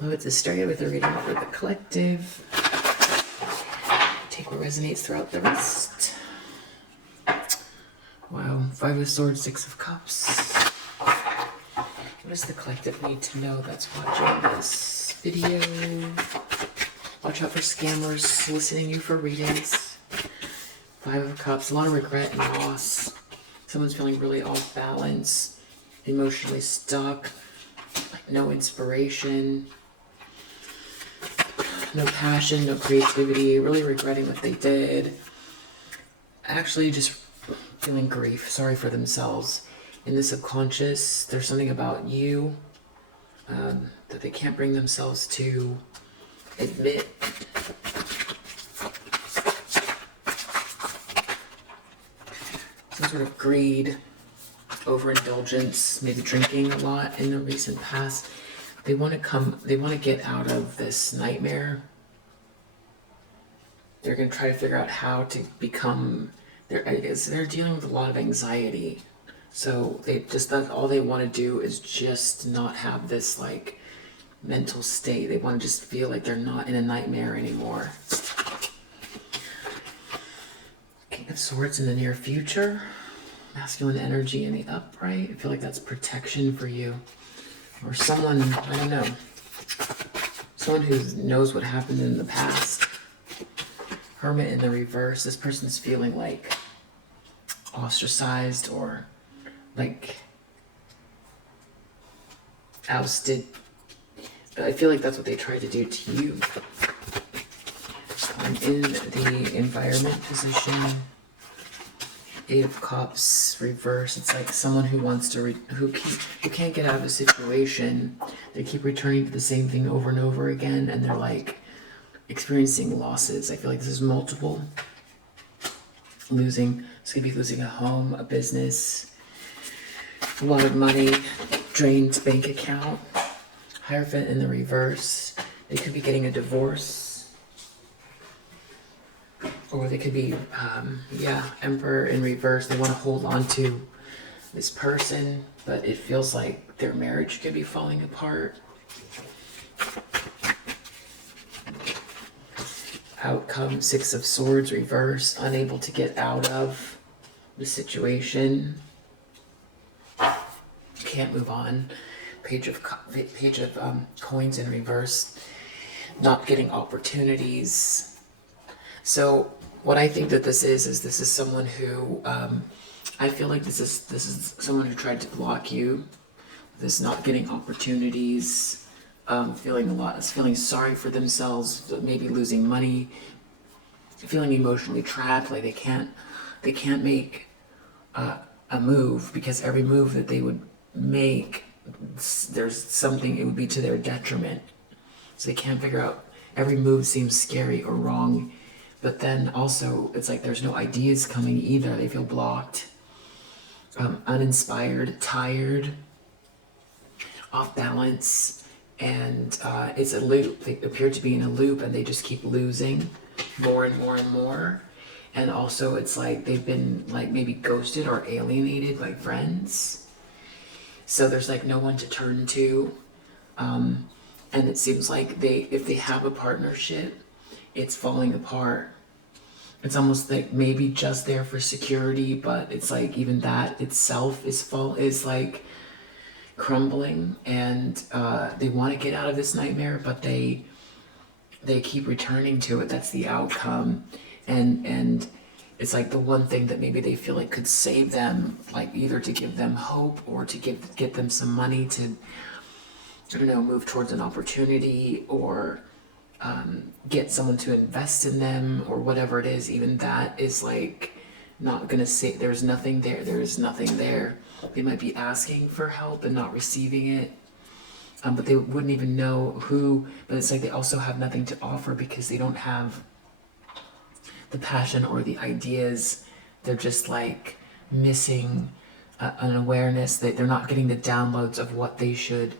Hello, it's Asteria with a reading for the collective. Take what resonates throughout the rest. Wow, 5 of Swords, 6 of Cups. What does the collective need to know that's watching this video? Watch out for scammers soliciting you for readings. 5 of Cups, a lot of regret and loss. Someone's feeling really off balance, emotionally stuck, like no inspiration, no passion, no creativity, really regretting what they did. Actually just feeling grief, sorry for themselves. In the subconscious, there's something about you that they can't bring themselves to admit. Some sort of greed, overindulgence, maybe drinking a lot in the recent past. They want to get out of this nightmare. They're going to try to figure out how to become, they're dealing with a lot of anxiety. So that's all they want to do is just not have this like mental state. They want to just feel like they're not in a nightmare anymore. King of Swords in the near future. Masculine energy in the upright. I feel like that's protection for you. Or someone, I don't know. Someone who knows what happened in the past. Hermit in the reverse. This person's feeling like ostracized or like ousted. But I feel like that's what they tried to do to you. In the environment position, 8 of Cups reverse. It's like someone who wants to who can't get out of a situation. They keep returning to the same thing over and over again, and they're like experiencing losses. I feel like this is multiple. Losing. This could be losing a home, a business, a lot of money, drained bank account. Hierophant in the reverse. They could be getting a divorce. Or they could be, Emperor in reverse. They want to hold on to this person, but it feels like their marriage could be falling apart. Outcome, 6 of Swords reverse. Unable to get out of the situation. Can't move on. Page of coins in reverse. Not getting opportunities. So what I think that this is this is someone who I feel like this is someone who tried to block you. This not getting opportunities, feeling sorry for themselves, maybe losing money, feeling emotionally trapped, like they can't make a move because every move that they would make, there's something, it would be to their detriment. So they can't figure out, every move seems scary or wrong. But then also, it's like there's no ideas coming either. They feel blocked, uninspired, tired, off balance, and it's a loop. They appear to be in a loop, and they just keep losing more and more and more. And also, it's like they've been like maybe ghosted or alienated by friends. So there's like no one to turn to, and it seems like if they have a partnership, it's falling apart. It's almost like maybe just there for security, but it's like even that itself is like crumbling, and they want to get out of this nightmare, but they keep returning to it. That's the outcome, and it's like the one thing that maybe they feel like could save them, like either to give them hope or to get them some money to, I don't know, move towards an opportunity or get someone to invest in them or whatever it is. Even that is like not gonna say, there's nothing there. There is nothing there. They might be asking for help and not receiving it, but they wouldn't even know who. But it's like they also have nothing to offer because they don't have the passion or the ideas. They're just like missing an awareness that they're not getting the downloads of what they should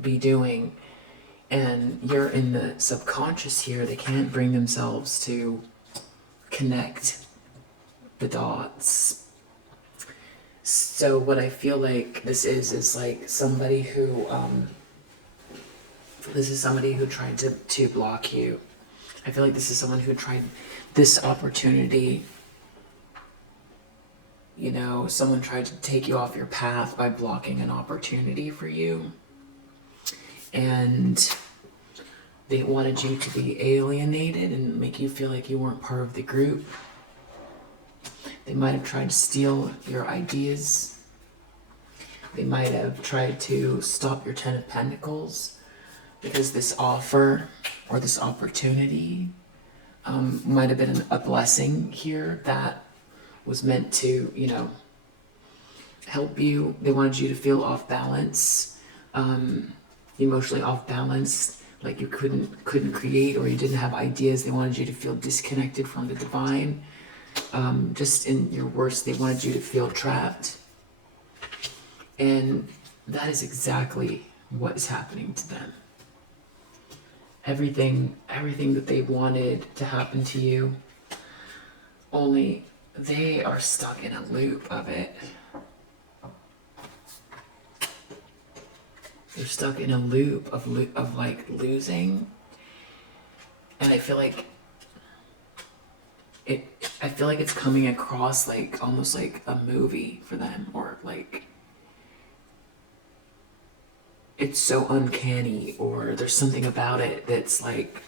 be doing. And you're in the subconscious here. They can't bring themselves to connect the dots. So what I feel like this is like somebody who This is somebody who tried to block you. I feel like this is someone who tried this opportunity. You know, someone tried to take you off your path by blocking an opportunity for you. And they wanted you to be alienated and make you feel like you weren't part of the group. They might have tried to steal your ideas. They might have tried to stop your Ten of Pentacles because this offer or this opportunity might have been a blessing here that was meant to, you know, help you. They wanted you to feel off balance, emotionally off balance, like you couldn't create or you didn't have ideas. They wanted you to feel disconnected from the divine. Just in your worst, they wanted you to feel trapped. And that is exactly what is happening to them. Everything that they wanted to happen to you, only they are stuck in a loop of it. They're stuck in a loop of like losing. And I feel like it's coming across like almost like a movie for them, or like it's so uncanny, or there's something about it that's like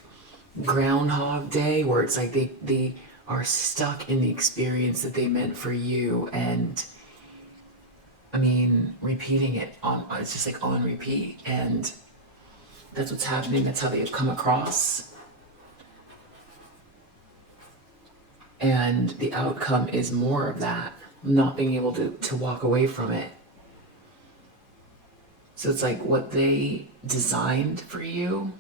Groundhog Day, where it's like they are stuck in the experience that they meant for you, and I mean repeating it on, it's just like on repeat, and that's what's happening. That's how they have come across. And the outcome is more of that, not being able to walk away from it. So it's like what they designed for you,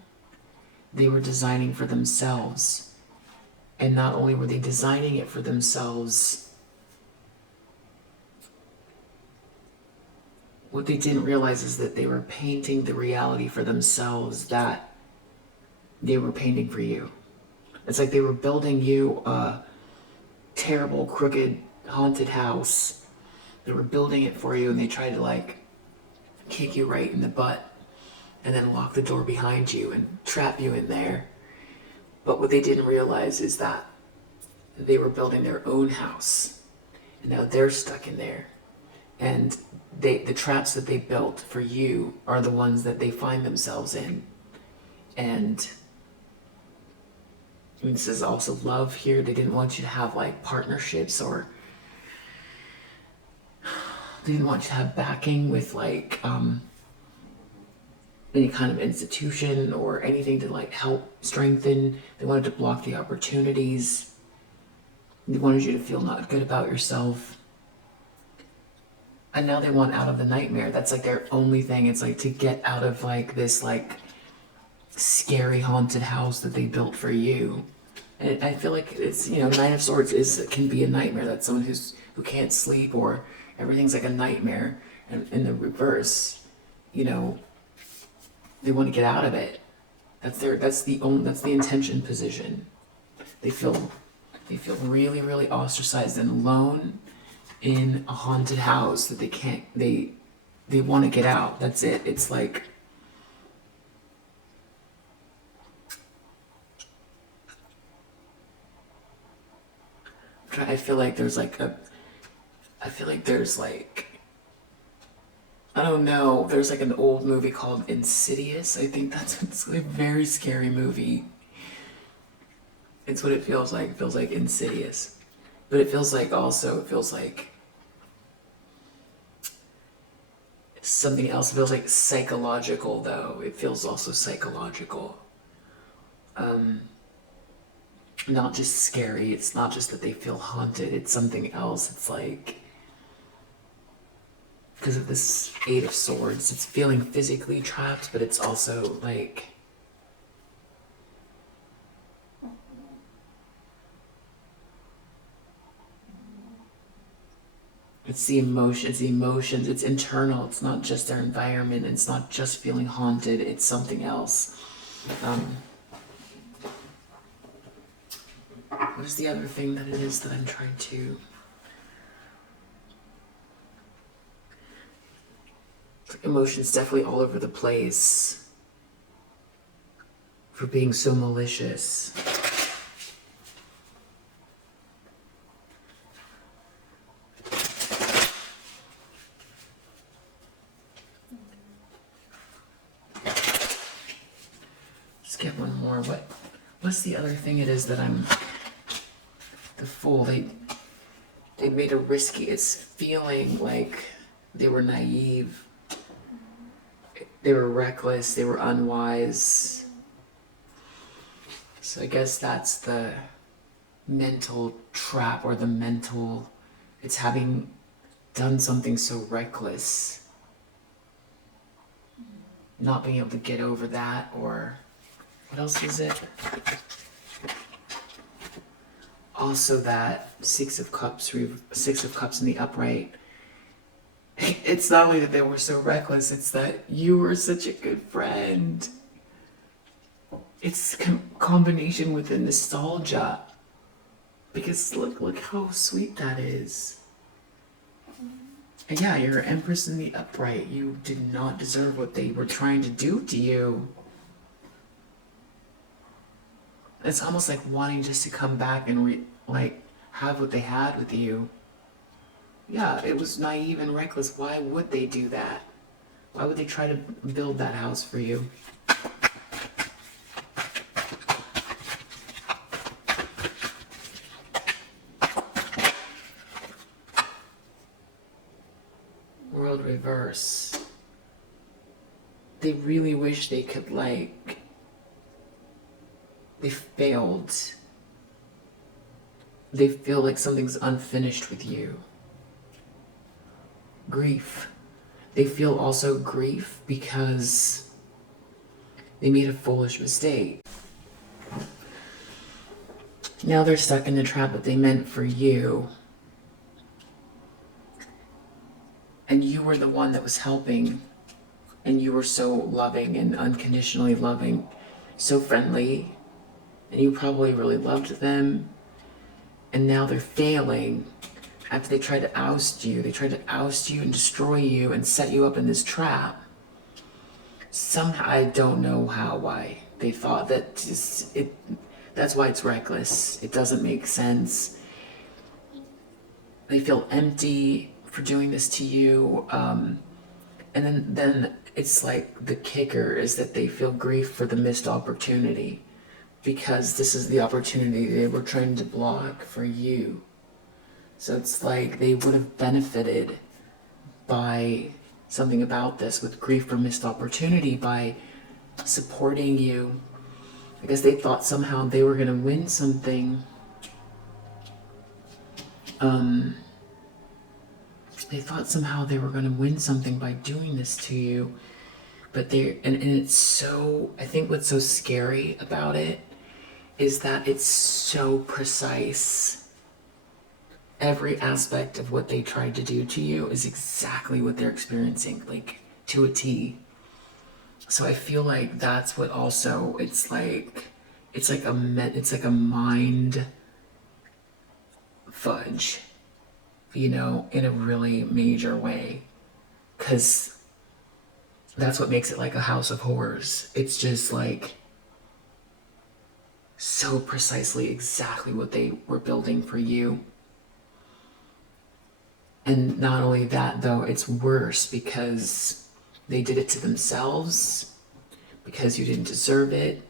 they were designing for themselves. And not only were they designing it for themselves, what they didn't realize is that they were painting the reality for themselves that they were painting for you. It's like they were building you a terrible, crooked, haunted house. They were building it for you, and they tried to like kick you right in the butt and then lock the door behind you and trap you in there. But what they didn't realize is that they were building their own house, and now they're stuck in there. And the traps that they built for you are the ones that they find themselves in. And this is also love here. They didn't want you to have like partnerships, or they didn't want you to have backing with like any kind of institution or anything to like help strengthen. They wanted to block the opportunities. They wanted you to feel not good about yourself. And now they want out of the nightmare. That's like their only thing. It's like to get out of like this like scary haunted house that they built for you. And I feel like it's, you know, Nine of Swords can be a nightmare. That's someone who can't sleep, or everything's like a nightmare. And in the reverse, you know, they want to get out of it. That's the intention position. They feel really, really ostracized and alone in a haunted house that they want to get out. That's it. It's like I feel like there's like I don't know, there's like an old movie called Insidious. I think it's a very scary movie. It's what it feels like. It feels like Insidious. But it feels like something else. It feels like psychological, though. It feels also psychological. Not just scary. It's not just that they feel haunted. It's something else. It's like, because of this Eight of Swords, it's feeling physically trapped, but it's also like it's the emotions, it's internal. It's not just their environment. It's not just feeling haunted. It's something else. What is the other thing that it is that I'm trying to... Emotions definitely all over the place. for being so malicious. Let's get one more. What's the other thing it is that I'm the fool? They made a risky, it's feeling like they were naive. They were reckless, they were unwise. So I guess that's the mental trap, or the mental, it's having done something so reckless, not being able to get over that. Or what else is it? Also that Six of Cups in the upright. It's not only that they were so reckless, it's that you were such a good friend. It's combination with the nostalgia. Because look how sweet that is. And yeah, you're Empress in the upright. You did not deserve what they were trying to do to you. It's almost like wanting just to come back and have what they had with you. Yeah, it was naive and reckless. Why would they do that? Why would they try to build that house for you? World reverse. They really wish they could, they failed. They feel like something's unfinished with you. Grief. They feel also grief because they made a foolish mistake. Now they're stuck in the trap that they meant for you. And you were the one that was helping. And you were so loving and unconditionally loving, so friendly. And you probably really loved them. And now they're failing. After they tried to oust you, and destroy you and set you up in this trap. Somehow, I don't know why. They thought that that's why it's reckless. It doesn't make sense. They feel empty for doing this to you. And then it's like the kicker is that they feel grief for the missed opportunity. Because this is the opportunity they were trying to block for you. So it's like they would have benefited by something about this, with grief for missed opportunity, by supporting you. Because they thought somehow they were going to win something. They thought somehow they were going to win something by doing this to you. But and it's so, I think what's so scary about it is that it's so precise. Every aspect of what they tried to do to you is exactly what they're experiencing, to a T. So I feel like that's what also, it's like a mind fudge, in a really major way. Because that's what makes it like a house of horrors. It's just so precisely exactly what they were building for you. And not only that, though, it's worse because they did it to themselves, because you didn't deserve it,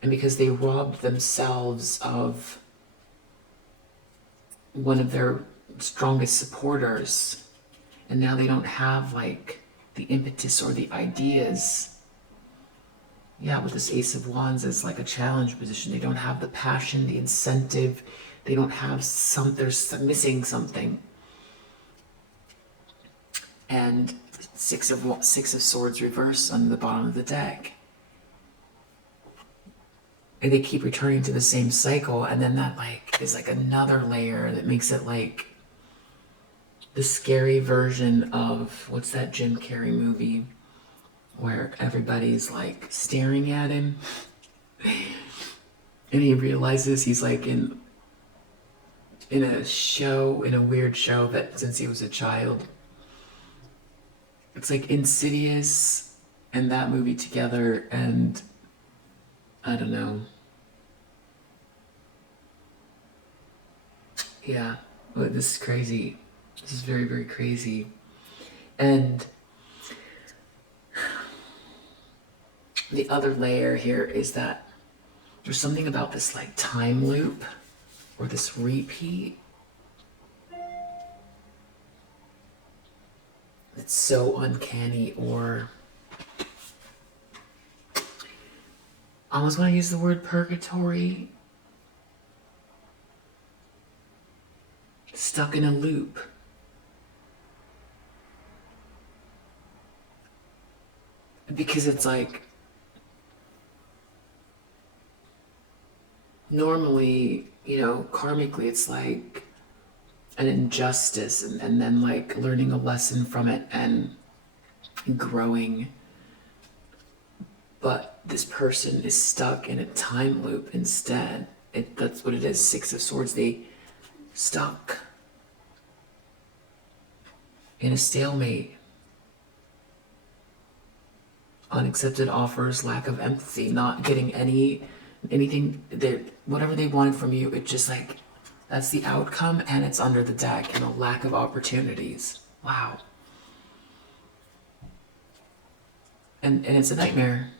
and because they robbed themselves of one of their strongest supporters. And now they don't have the impetus or the ideas. Yeah, with this Ace of Wands, it's like a challenge position. They don't have the passion, the incentive. They don't have they're missing something. And Six of Swords reverse on the bottom of the deck. And they keep returning to the same cycle, and then that is another layer that makes it the scary version of, what's that Jim Carrey movie where everybody's staring at him and he realizes he's in a weird show that since he was a child. It's Insidious and that movie together, and I don't know. Yeah, but this is crazy. This is very, very crazy. And the other layer here is that there's something about this like time loop or this repeat. It's so uncanny, or I almost want to use the word purgatory. Stuck in a loop. Because it's like, normally, karmically, it's like an injustice, and then like learning a lesson from it and growing. But this person is stuck in a time loop instead. That's what it is. Six of Swords. They stuck in a stalemate. Unaccepted offers, lack of empathy, not getting anything that whatever they wanted from you. It just like that's the outcome, and it's under the deck, and a lack of opportunities. Wow. And it's a nightmare.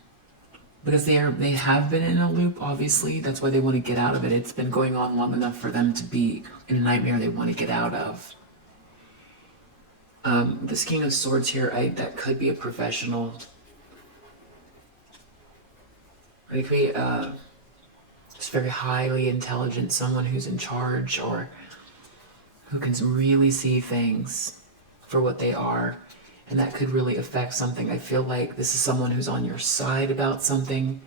Because they have been in a loop, obviously. That's why they want to get out of it. It's been going on long enough for them to be in a nightmare they want to get out of. This King of Swords here, that could be a professional. It could be just very highly intelligent, someone who's in charge or who can really see things for what they are. And that could really affect something. I feel like this is someone who's on your side about something.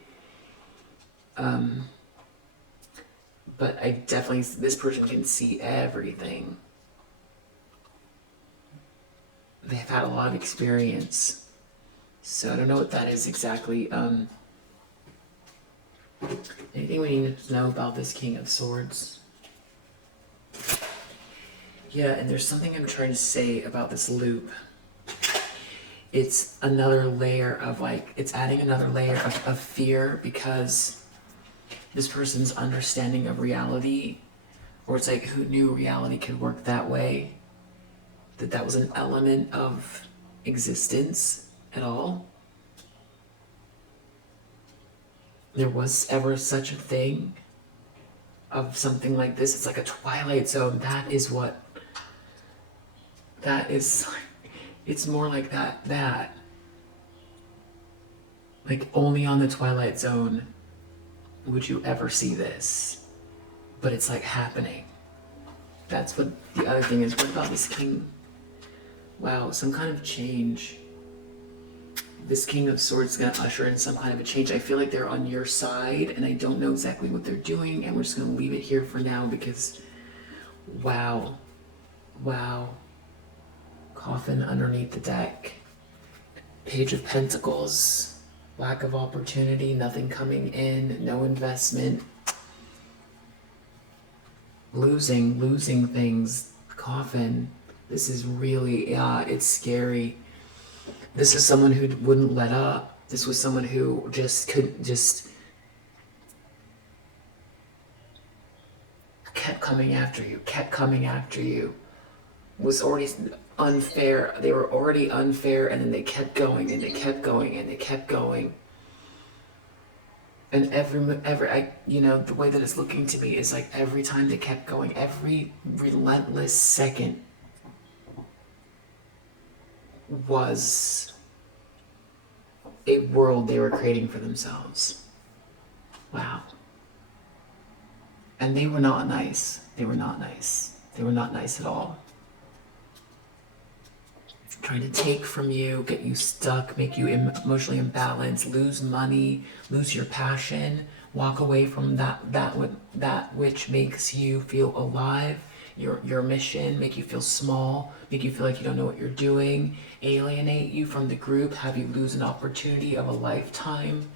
But this person can see everything. They've had a lot of experience. So I don't know what that is exactly. Anything we need to know about this King of Swords? Yeah, and there's something I'm trying to say about this loop. It's another layer of it's adding another layer of fear, because this person's understanding of reality, or it's like, who knew reality could work that way? That was an element of existence at all? There was ever such a thing of something like this? It's like a twilight zone. That is it's more like that. Like, only on the Twilight Zone would you ever see this. But it's like happening. That's what the other thing is. What about this King? Wow, some kind of change. This King of Swords is going to usher in some kind of a change. I feel like they're on your side, and I don't know exactly what they're doing, and we're just going to leave it here for now because, wow. Coffin underneath the deck. Page of Pentacles. Lack of opportunity, nothing coming in, no investment. Losing things. Coffin. This is really, it's scary. This is someone who wouldn't let up. This was someone who kept coming after you. Was already unfair. They were already unfair, and then they kept going, and they kept going, and they kept going. And the way that it's looking to me is like every time they kept going, every relentless second was a world they were creating for themselves. Wow. And they were not nice. They were not nice at all. Trying to take from you, get you stuck, make you emotionally imbalanced, lose money, lose your passion, walk away from that which makes you feel alive, your mission, make you feel small, make you feel like you don't know what you're doing, alienate you from the group, have you lose an opportunity of a lifetime,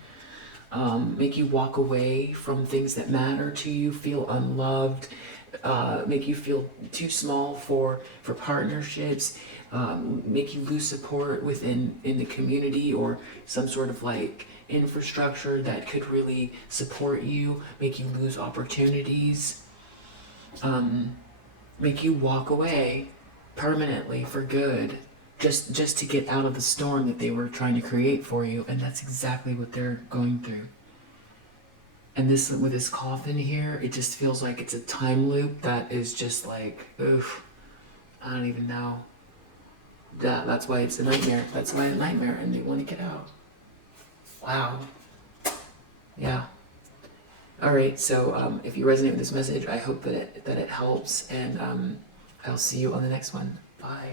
make you walk away from things that matter to you, feel unloved, make you feel too small for partnerships, make you lose support in the community, or some sort of infrastructure that could really support you, make you lose opportunities, make you walk away permanently for good, just to get out of the storm that they were trying to create for you. And that's exactly what they're going through. And this, with this coffin here, it just feels like it's a time loop that is just like, oof, I don't even know. That's why it's a nightmare. That's why a nightmare, and they want to get out. Wow. Yeah. All right. So if you resonate with this message, I hope that it helps, and I'll see you on the next one. Bye.